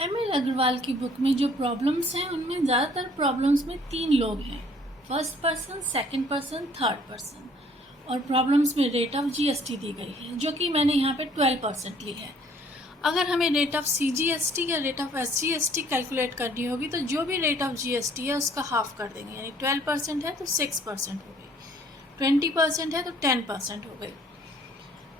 M L. Agarwal की book में जो प्रॉब्लम्स हैं उनमें ज़्यादातर प्रॉब्लम्स में 3 लोग हैं, first person, second person, third person. और प्रॉब्लम्स में रेट ऑफ जीएसटी दी गई है जो कि मैंने यहाँ पे 12% ली है। अगर हमें रेट ऑफ सीजीएसटी या रेट ऑफ एसजीएसटी कैलकुलेट करनी होगी तो जो भी रेट ऑफ जीएसटी है उसका हाफ कर देंगे, यानी 12% है तो 6% हो गई, 20% है तो 10% हो गई।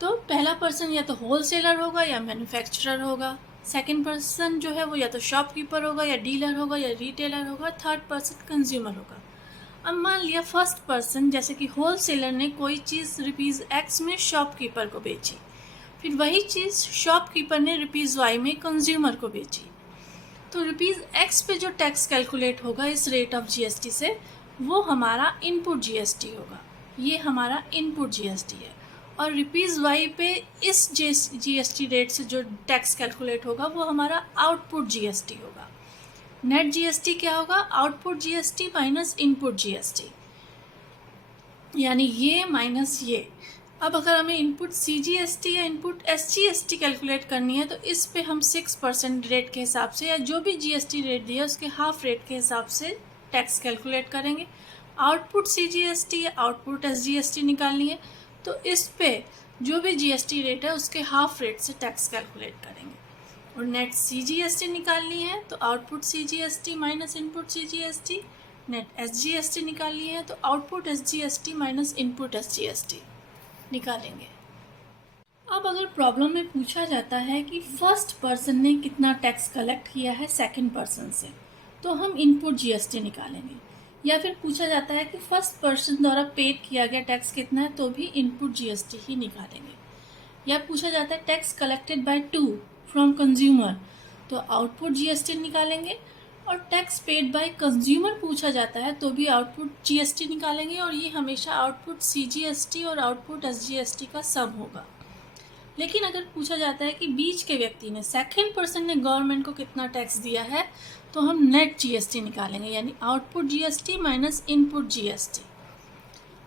तो पहला पर्सन या तो होलसेलर होगा या मैन्युफैक्चरर होगा, सेकंड पर्सन जो है वो या तो शॉपकीपर होगा या डीलर होगा या रिटेलर होगा, थर्ड पर्सन कंज्यूमर होगा। अब मान लिया फर्स्ट पर्सन जैसे कि होलसेलर ने कोई चीज़ ₹X में शॉपकीपर को बेची, फिर वही चीज़ शॉपकीपर ने ₹Y में कंज्यूमर को बेची, तो ₹X पे जो टैक्स कैलकुलेट होगा इस रेट ऑफ जीएसटी से वो हमारा इनपुट जीएसटी होगा। ये हमारा इनपुट जीएसटी है। और ₹Y पे इस जीएसटी रेट से जो टैक्स कैलकुलेट होगा वो हमारा आउटपुट जीएसटी होगा। नेट जीएसटी क्या होगा? Output GST minus input GST, यानी ये माइनस ये। अब अगर हमें इनपुट सीजीएसटी या इनपुट एसजीएसटी कैलकुलेट करनी है तो इस पे हम 6% रेट के हिसाब से या जो भी जीएसटी रेट दिया उसके हाफ रेट के हिसाब से टैक्स कैलकुलेट करेंगे। आउटपुट सीजीएसटी या आउटपुट एसजीएसटी निकालनी है तो इस पे जो भी जीएसटी रेट है उसके हाफ रेट से टैक्स कैलकुलेट करेंगे। और नेट सीजीएसटी निकालनी है तो output CGST minus input CGST, net SGST निकालनी है तो output SGST minus input SGST निकालेंगे। अब अगर प्रॉब्लम में पूछा जाता है कि फर्स्ट पर्सन ने कितना टैक्स कलेक्ट किया है सेकंड पर्सन से, तो हम इनपुट जीएसटी निकालेंगे। या फिर पूछा जाता है कि फर्स्ट पर्सन द्वारा पेड किया गया टैक्स कितना है, तो भी इनपुट जीएसटी ही निकालेंगे। या पूछा जाता है tax collected by two from consumer, तो आउटपुट जीएसटी निकालेंगे। और टैक्स पेड बाय कंज्यूमर पूछा जाता है तो भी आउटपुट जीएसटी निकालेंगे, और ये हमेशा आउटपुट सीजीएसटी और आउटपुट एसजीएसटी का सम होगा। लेकिन अगर पूछा जाता है कि बीच के व्यक्ति ने, सेकंड पर्सन ने गवर्नमेंट को कितना टैक्स दिया है, तो हम नेट जीएसटी निकालेंगे, यानी output GST minus input GST.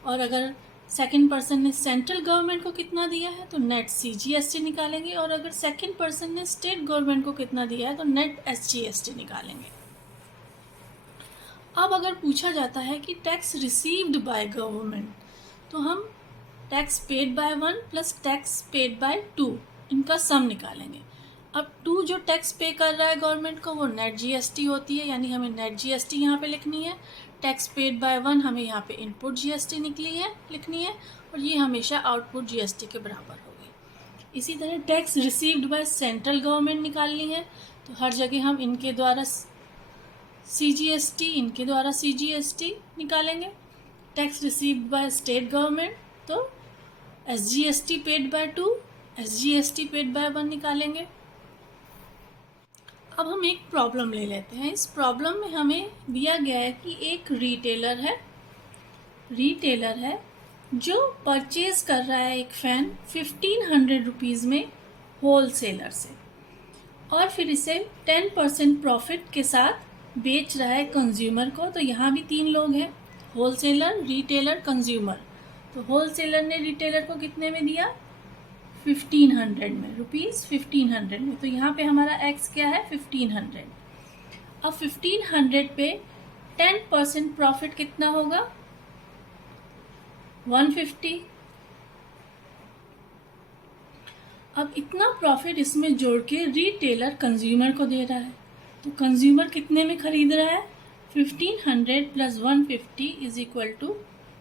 और अगर सेकंड पर्सन ने सेंट्रल गवर्नमेंट को कितना दिया है तो नेट सीजीएसटी निकालेंगे, और अगर सेकंड पर्सन ने स्टेट गवर्नमेंट को कितना दिया है तो नेट एसजीएसटी निकालेंगे। अब अगर पूछा जाता है कि टैक्स रिसीव्ड बाय गवर्नमेंट, तो हम tax paid by 1 plus tax paid by 2 इनका सम निकालेंगे। अब 2 जो टैक्स पे कर रहा है गवर्नमेंट को वो नेट जीएसटी होती है, यानी हमें नेट जीएसटी यहाँ पे लिखनी है। टैक्स पेड बाय 1 हमें यहाँ पे इनपुट जीएसटी लिखनी है, और ये हमेशा आउटपुट जीएसटी के बराबर होगी। इसी तरह tax received by central government निकालनी है, तो हर जगह हम इनके द्वारा सीजीएसटी, इनके द्वारा सीजीएसटी निकालेंगे। Tax received by state government तो SGST paid by 2, SGST paid by 1 निकालेंगे। अब हम एक प्रॉब्लम ले लेते हैं। इस प्रॉब्लम में हमें दिया गया है कि एक रिटेलर है जो परचेज कर रहा है एक फ़ैन 1500 रुपीज़ में होलसेलर से, और फिर इसे 10% प्रॉफिट के साथ बेच रहा है कंज्यूमर को। तो यहाँ भी 3 लोग हैं, होलसेलर, रिटेलर, कंज्यूमर। तो होलसेलर ने रिटेलर को कितने में दिया? 1500 में, ₹1500 में। तो यहाँ पे हमारा एक्स क्या है? 1500। अब 1500 पे 10% प्रॉफिट कितना होगा? 150। अब इतना प्रॉफिट इसमें जोड़ के रिटेलर कंज्यूमर को दे रहा है, तो कंज्यूमर कितने में खरीद रहा है? 1500 plus 150 is equal to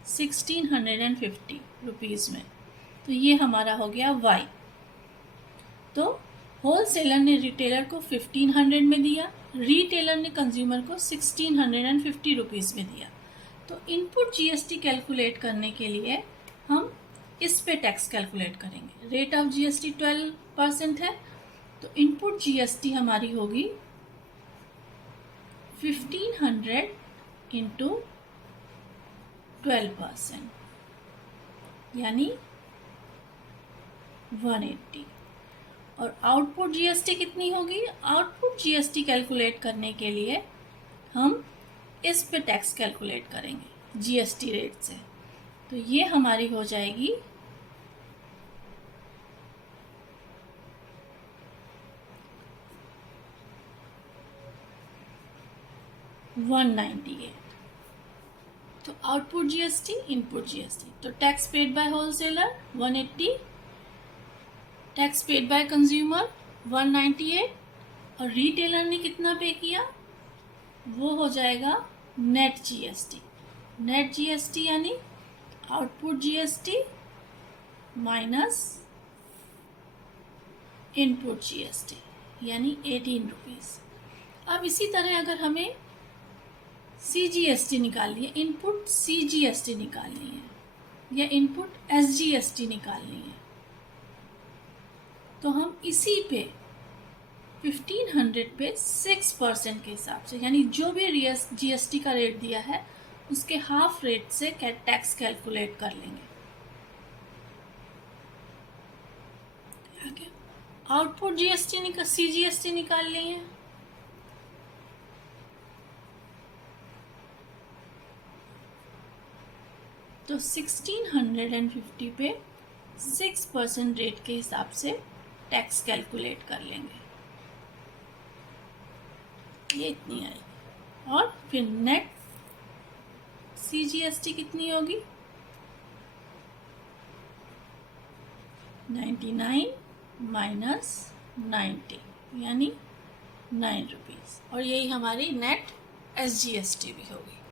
1650 rupees में। तो ये हमारा हो गया y। तो होलसेलर ने रिटेलर को 1500 में दिया, रिटेलर ने कंज्यूमर को 1650 रुपीज़ में दिया। तो इनपुट जीएसटी कैलकुलेट करने के लिए हम इस पे टैक्स कैलकुलेट करेंगे। रेट ऑफ जीएसटी 12% है, तो इनपुट जीएसटी हमारी होगी 1500 इंटू 12%, यानी 180। और आउटपुट जीएसटी कितनी होगी? आउटपुट जीएसटी कैलकुलेट करने के लिए हम इस पे टैक्स कैलकुलेट करेंगे जीएसटी रेट से। तो ये हमारी हो जाएगी 1500 198। तो आउटपुट जीएसटी, इनपुट जीएसटी, तो tax paid by wholesaler 180, tax paid by consumer 198, और रिटेलर ने कितना पे किया, वो हो जाएगा नेट जीएसटी। नेट जीएसटी यानी output GST minus input GST यानी 18 रुपीज़। अब इसी तरह अगर हमें सीजीएसटी निकालनी है, इनपुट सीजीएसटी निकालनी है या इनपुट एसजीएसटी निकालनी है, तो हम इसी पे 1500 पे 6% के हिसाब से, यानी जो भी जीएसटी का रेट दिया है उसके हाफ रेट से टैक्स कैलकुलेट कर लेंगे। आउटपुट जीएसटी सीजीएसटी निकालनी है, तो 1650 पे 6% रेट के हिसाब से टैक्स कैलकुलेट कर लेंगे, ये इतनी आएगी। और फिर नेट सीजीएसटी कितनी होगी, 99 माइनस 90 यानी 9 रुपीज़, और यही हमारी नेट एसजीएसटी भी होगी।